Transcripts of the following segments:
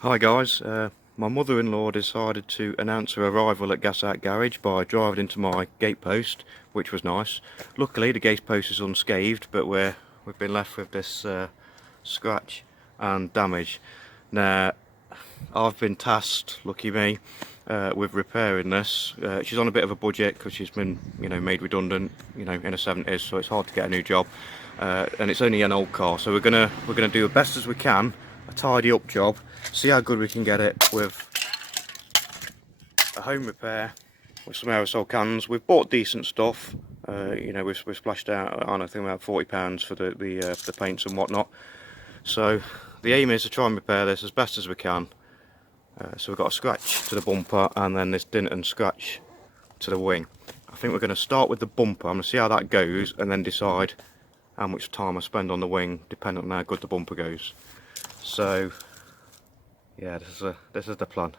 Hi guys, my mother-in-law decided to announce her arrival at Gasart Garage by driving into my gate post, which was nice. Luckily the gate post is unscathed, but we've been left with this scratch and damage. Now I've been tasked, lucky me, with repairing this. She's on a bit of a budget because she's been, made redundant, in her 70s, so it's hard to get a new job. And it's only an old car, so we're gonna do the best as we can, a tidy up job, see how good we can get it with a home repair with some aerosol cans. We've bought decent stuff. We've splashed out on, I think, about £40 for the paints and whatnot. So the aim is to try and repair this as best as we can. So we've got a scratch to the bumper and then this dint and scratch to the wing. I think we're going to start with the bumper. I'm going to see how that goes and then decide how much time I spend on the wing, depending on how good the bumper goes. So yeah, this is the plan.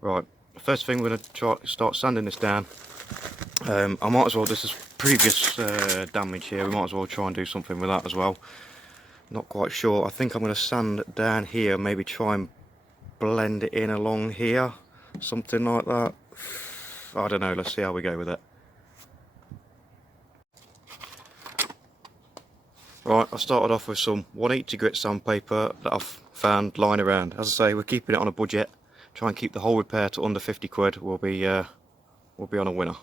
Right, first thing we're going to start sanding this down. I might as well, this is previous damage here, we might as well try and do something with that as well. Not quite sure. I think I'm going to sand down here, maybe try and blend it in along here, something like that. I don't know, let's see how we go with it. Right, I started off with some 180 grit sandpaper that I've found lying around. As I say, we're keeping it on a budget. Try and keep the whole repair to under 50 quid. We'll be on a winner.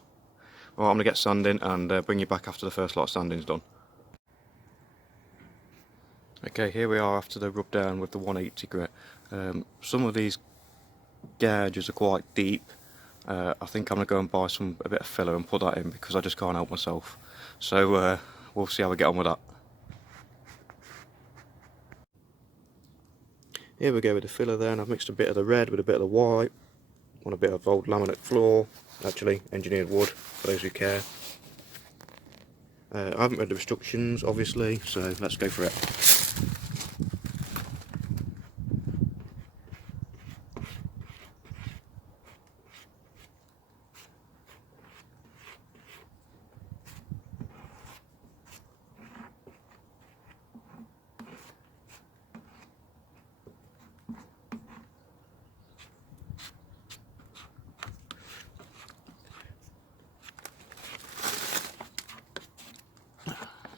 Right, I'm going to get sanding and bring you back after the first lot of sanding's done. Okay, here we are after the rub down with the 180 grit. Some of these gouges are quite deep. I think I'm going to go and buy a bit of filler and put that in because I just can't help myself. So we'll see how we get on with that. Here we go with the filler then. I've mixed a bit of the red with a bit of the white. Want a bit of old laminate floor, actually engineered wood for those who care. I haven't read the instructions obviously, so let's go for it.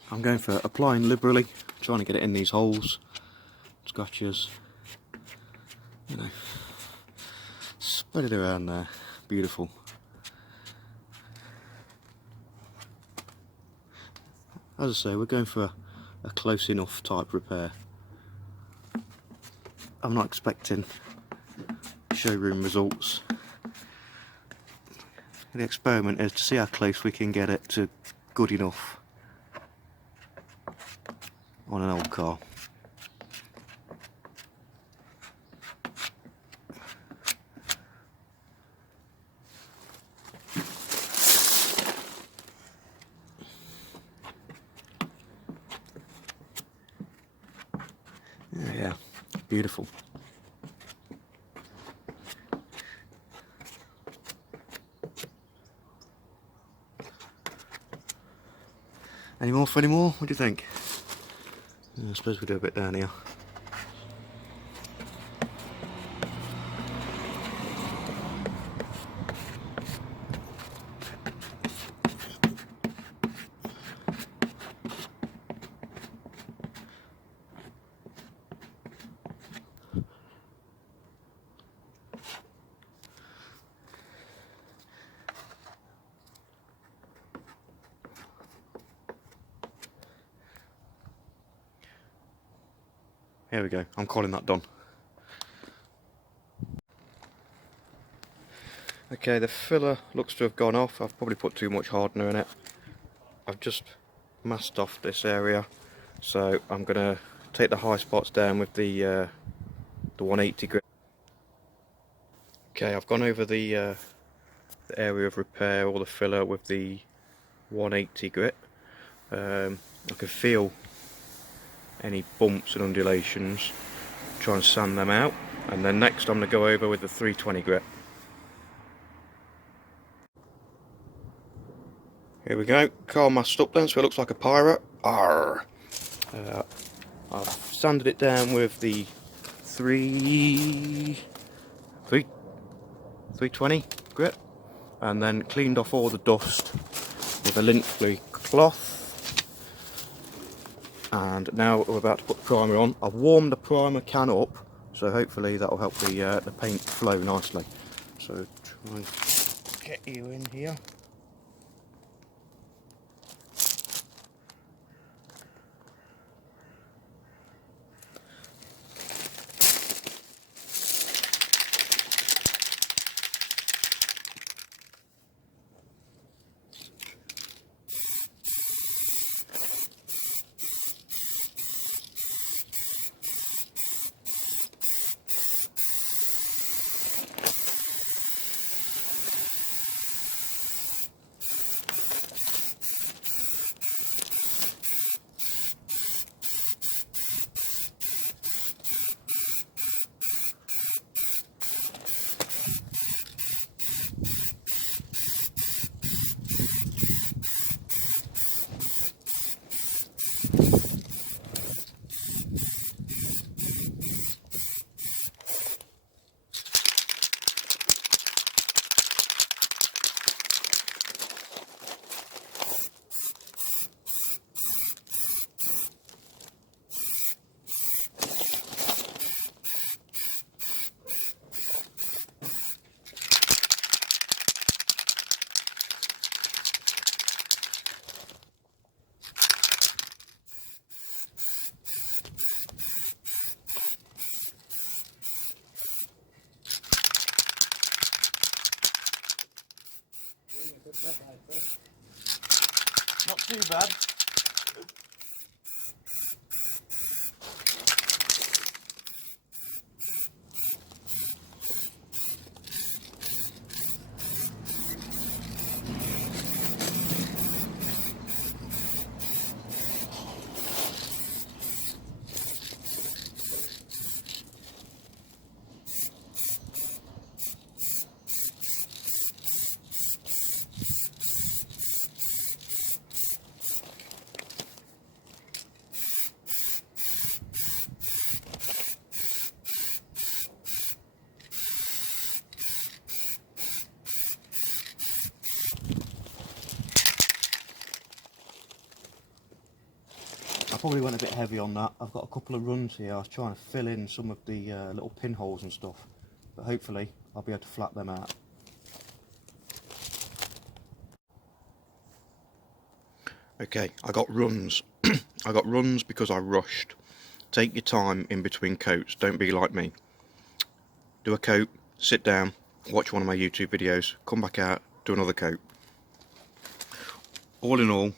I'm going for applying liberally, trying to get it in these holes, scratches, spread it around there, beautiful. As I say, we're going for a close enough type repair. I'm not expecting showroom results. The experiment is to see how close we can get it to good enough on an old car. Yeah, beautiful. Any more for any more? What do you think? I suppose we do a bit down here. Here we go, I'm calling that done. Okay, the filler looks to have gone off. I've probably put too much hardener in it. I've just masked off this area, so I'm going to take the high spots down with the 180 grit. Okay, I've gone over the area of repair, all the filler with the 180 grit. I can feel any bumps and undulations, try and sand them out, and then next I'm going to go over with the 320 grit. Here we go, car masked up then so it looks like a pirate. Arr! I've sanded it down with the 320 grit, and then cleaned off all the dust with a lint-free cloth. And now we're about to put primer on. I've warmed the primer can up, so hopefully that will help the paint flow nicely. So try and get you in here. Not too bad. I probably went a bit heavy on that. I've got a couple of runs here. I was trying to fill in some of the little pinholes and stuff, but hopefully I'll be able to flat them out. Okay, I got runs. I got runs because I rushed. Take your time in between coats, don't be like me. Do a coat, sit down, watch one of my YouTube videos, come back out, do another coat. All in all,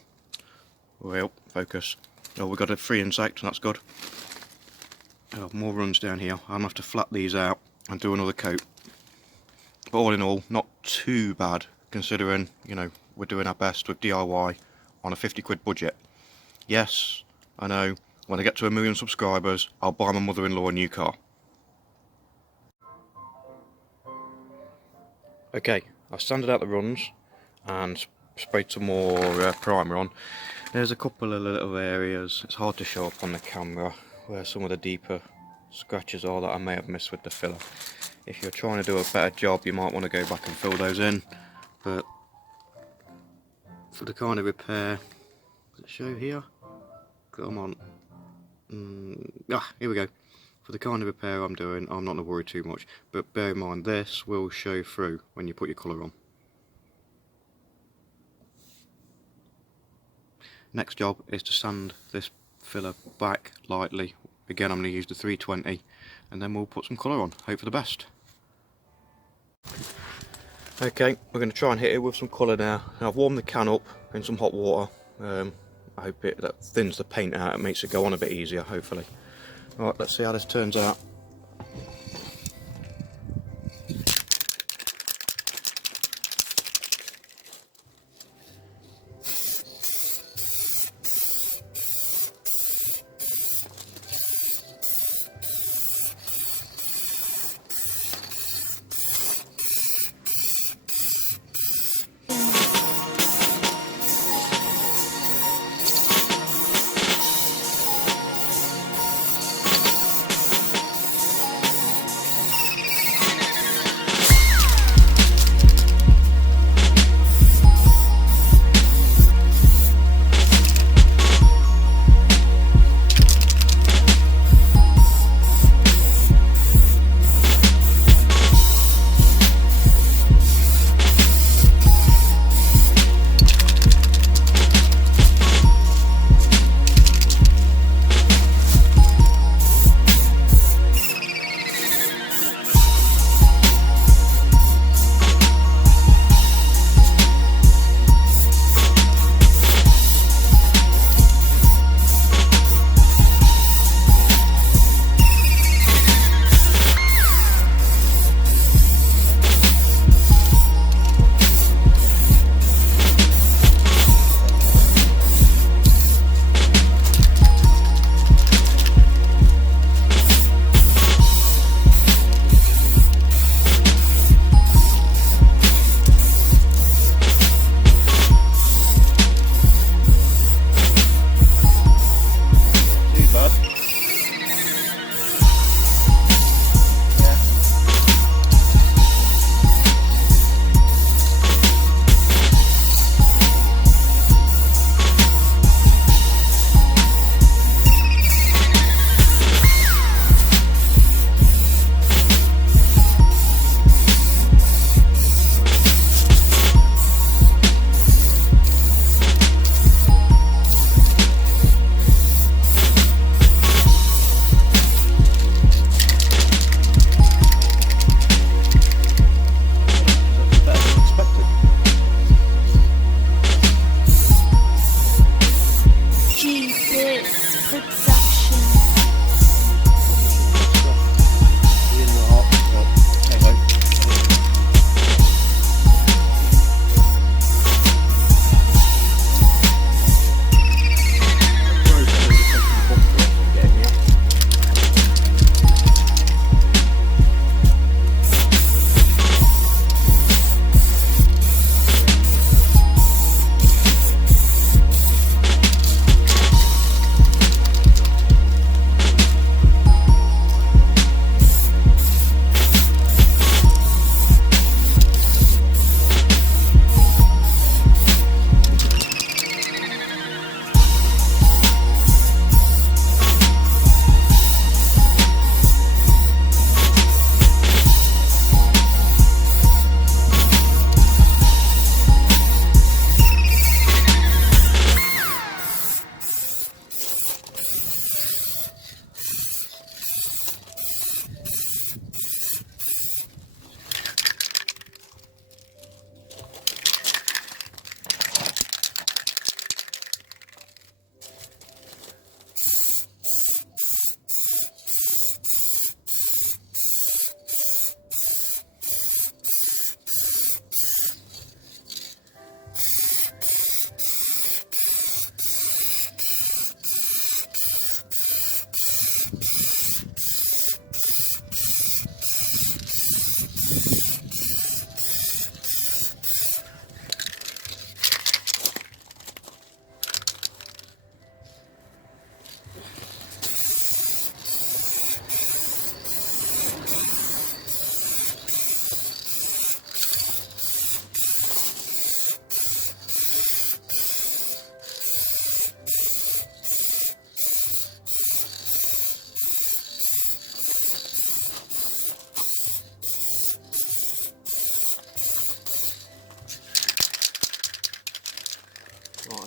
well, focus. Oh, we've got a free insect, that's good. Oh, more runs down here. I'm going to have to flat these out and do another coat. But all in all, not too bad, considering, you know, we're doing our best with DIY on a 50 quid budget. Yes, I know, when I get to 1 million subscribers, I'll buy my mother-in-law a new car. Okay, I've sanded out the runs and sprayed some more primer on. There's a couple of little areas, it's hard to show up on the camera, where some of the deeper scratches are that I may have missed with the filler. If you're trying to do a better job, you might want to go back and fill those in, but for the kind of repair, does it show here? Come on. Here we go. For the kind of repair I'm doing, I'm not going to worry too much, but bear in mind this will show through when you put your colour on. Next job is to sand this filler back lightly. Again, I'm going to use the 320, and then we'll put some colour on. Hope for the best. Okay, we're going to try and hit it with some colour now. I've warmed the can up in some hot water. I hope that thins the paint out, it makes it go on a bit easier, hopefully. Right, let's see how this turns out.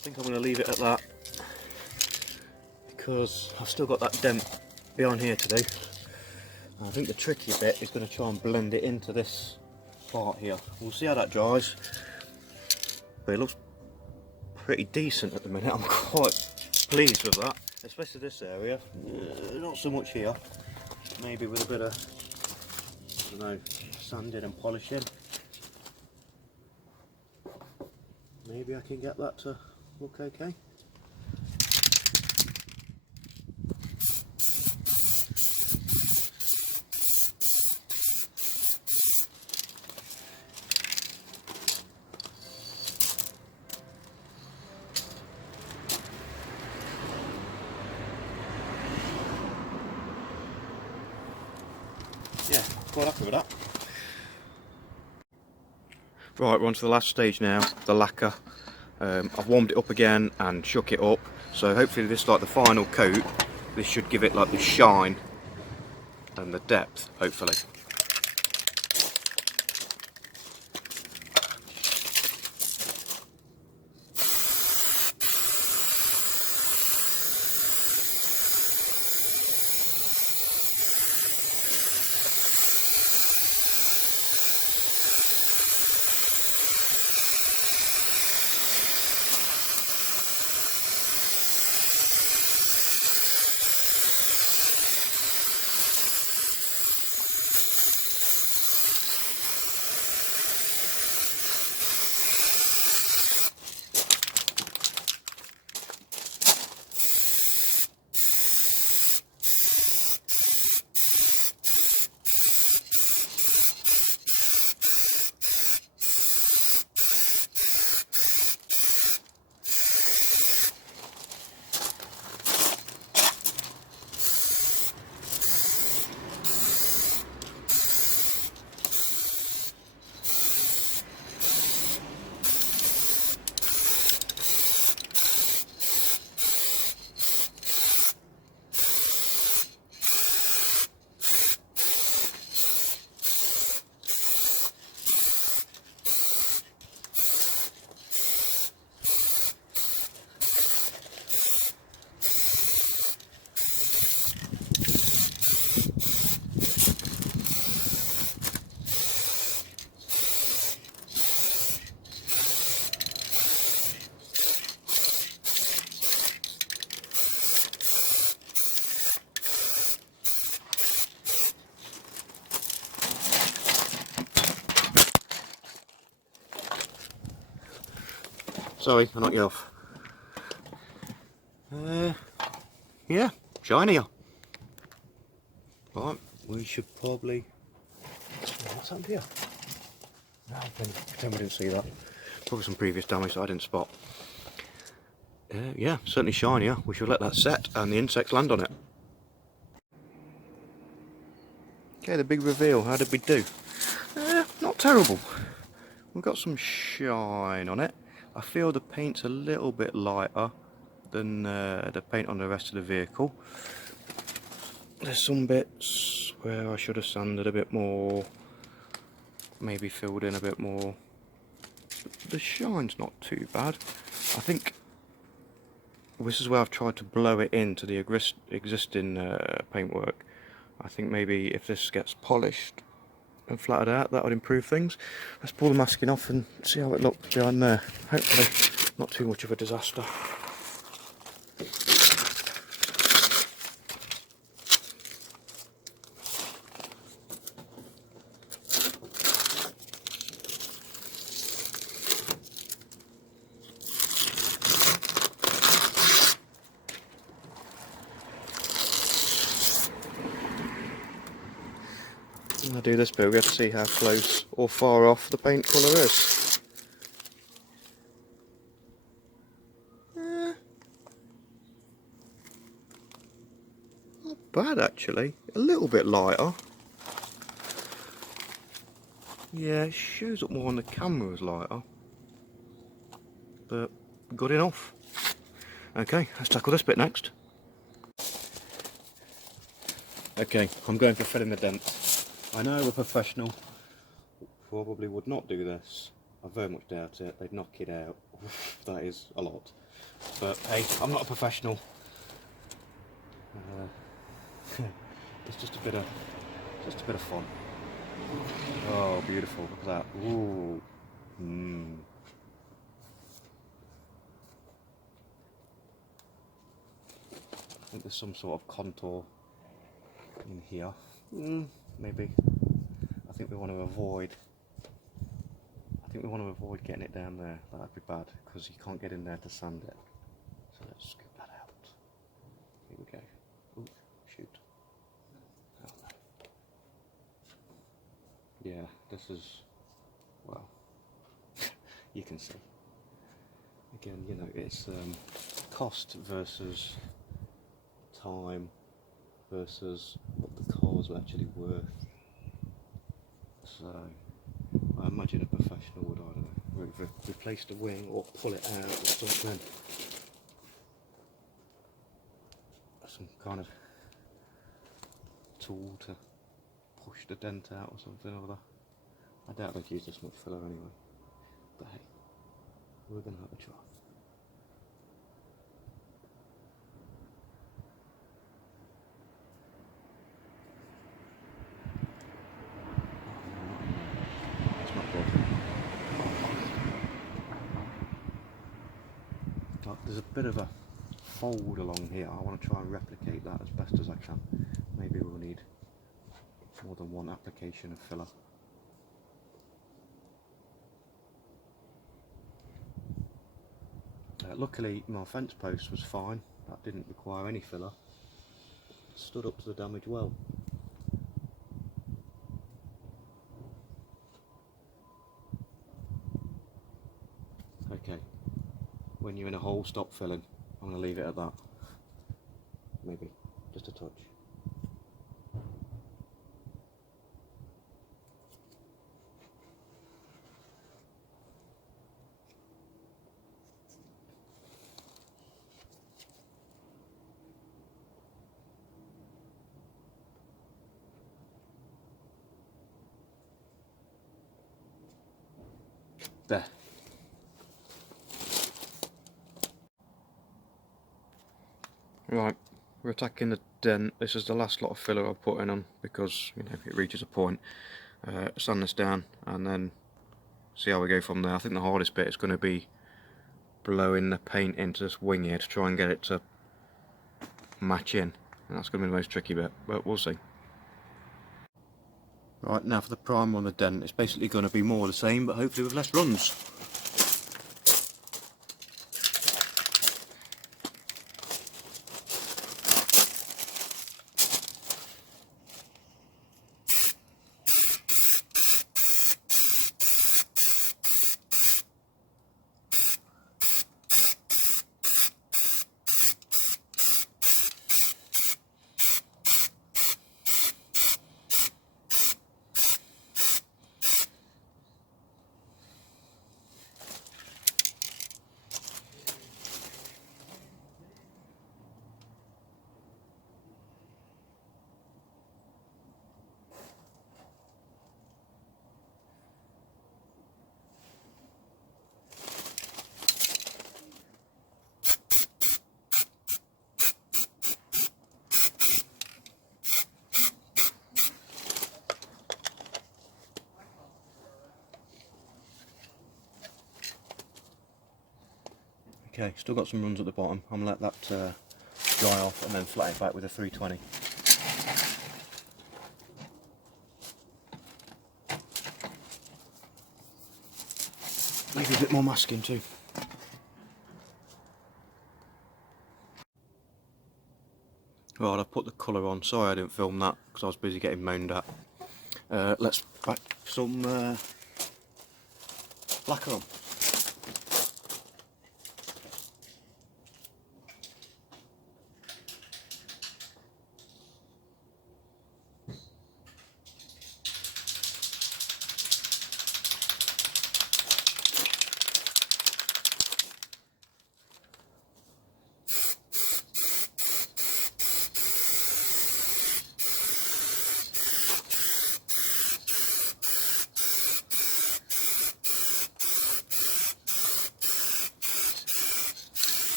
think I'm going to leave it at that, because I've still got that dent behind here to do. I think the tricky bit is going to try and blend it into this part here. We'll see how that dries, but it looks pretty decent at the minute. I'm quite pleased with that, especially this area. Not so much here, maybe with a bit of, I don't know, sanding and polishing. Maybe I can get that to look okay. Yeah, quite happy with that. Right, we're on to the last stage now, the lacquer. I've warmed it up again and shook it up, so hopefully this, like the final coat, this should give it like the shine and the depth, hopefully. Sorry, I knocked you off. Yeah, shinier. Right, we should probably... What's happened here? No, pretend we didn't see that. Probably some previous damage that I didn't spot. Yeah, certainly shinier. We should let that set and the insects land on it. Okay, the big reveal. How did we do? Not terrible. We've got some shine on it. I feel the paint's a little bit lighter than the paint on the rest of the vehicle. There's some bits where I should have sanded a bit more, maybe filled in a bit more. The shine's not too bad. I think this is where I've tried to blow it into the existing paintwork. I think maybe if this gets polished and flattened out, that would improve things. Let's pull the masking off and see how it looks behind there. Hopefully not too much of a disaster. When I do this bit, we have to see how close or far off the paint colour is. Not bad actually, a little bit lighter. Yeah, it shows up more on the camera as lighter, but good enough. Okay, let's tackle this bit next. Okay, I'm going for filling the dent. I know a professional probably would not do this. I very much doubt it. They'd knock it out. That is a lot. But hey, I'm not a professional. It's just a bit of fun. Oh, beautiful! Look at that. Ooh. I think there's some sort of contour in here. Maybe. I think we want to avoid getting it down there. That'd be bad because you can't get in there to sand it. So let's scoop that out. Here we go. Ooh, shoot. Oh no. Yeah, this is, well, you can see. Again, you know, it's cost versus time versus what the car's actually worth. So I imagine a professional would, I don't know, either replace the wing or pull it out or something. Some kind of tool to push the dent out or something or other. I doubt they'd use this much filler anyway. But hey, we're going to have a try. It's not good. There's a bit of a fold along here. I want to try and replicate that as best as I can. Maybe we'll need more than one application of filler. Luckily my fence post was fine. That didn't require any filler. It stood up to the damage well. Okay, when you're in a hole, stop filling. I'm going to leave it at that. Maybe just a touch. There. Right, we're attacking the dent. This is the last lot of filler I've put in on because, you know, it reaches a point. Sand this down and then see how we go from there. I think the hardest bit is going to be blowing the paint into this wing here to try and get it to match in. And that's going to be the most tricky bit, but we'll see. Right, now for the primer on the dent. It's basically going to be more the same, but hopefully with less runs. Okay, still got some runs at the bottom. I'm going to let that dry off and then flat it back with a 320. Maybe a bit more masking too. Right, I've put the colour on. Sorry I didn't film that because I was busy getting moaned at. Let's whack some lacquer on.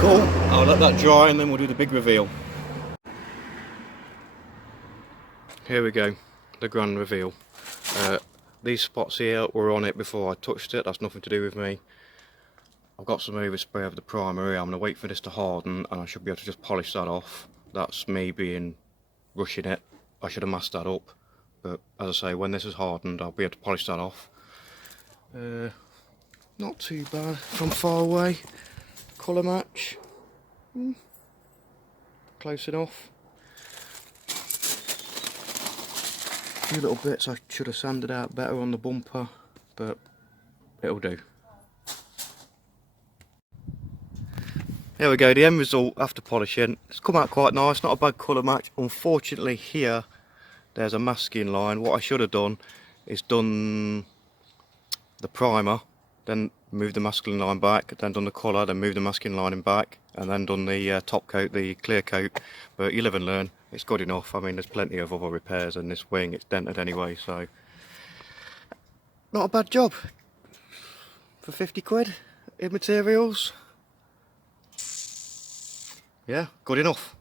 Cool, I'll let that dry and then we'll do the big reveal. Here we go, the grand reveal. These spots here were on it before I touched it, that's nothing to do with me. I've got some overspray of the primer here, I'm going to wait for this to harden and I should be able to just polish that off. That's me being rushing it, I should have masked that up. But as I say, when this is hardened I'll be able to polish that off. Not too bad from far away. Colour match. Close enough. A few little bits I should have sanded out better on the bumper, but it'll do. There we go, the end result after polishing. It's come out quite nice, not a bad colour match. Unfortunately here there's a masking line. What I should have done is done the primer, then moved the masking line back, then done the colour, then moved the masking line back, and then done the top coat, the clear coat. But you live and learn, it's good enough. I mean, there's plenty of other repairs in this wing, it's dented anyway, so not a bad job for 50 quid in materials. Yeah, good enough.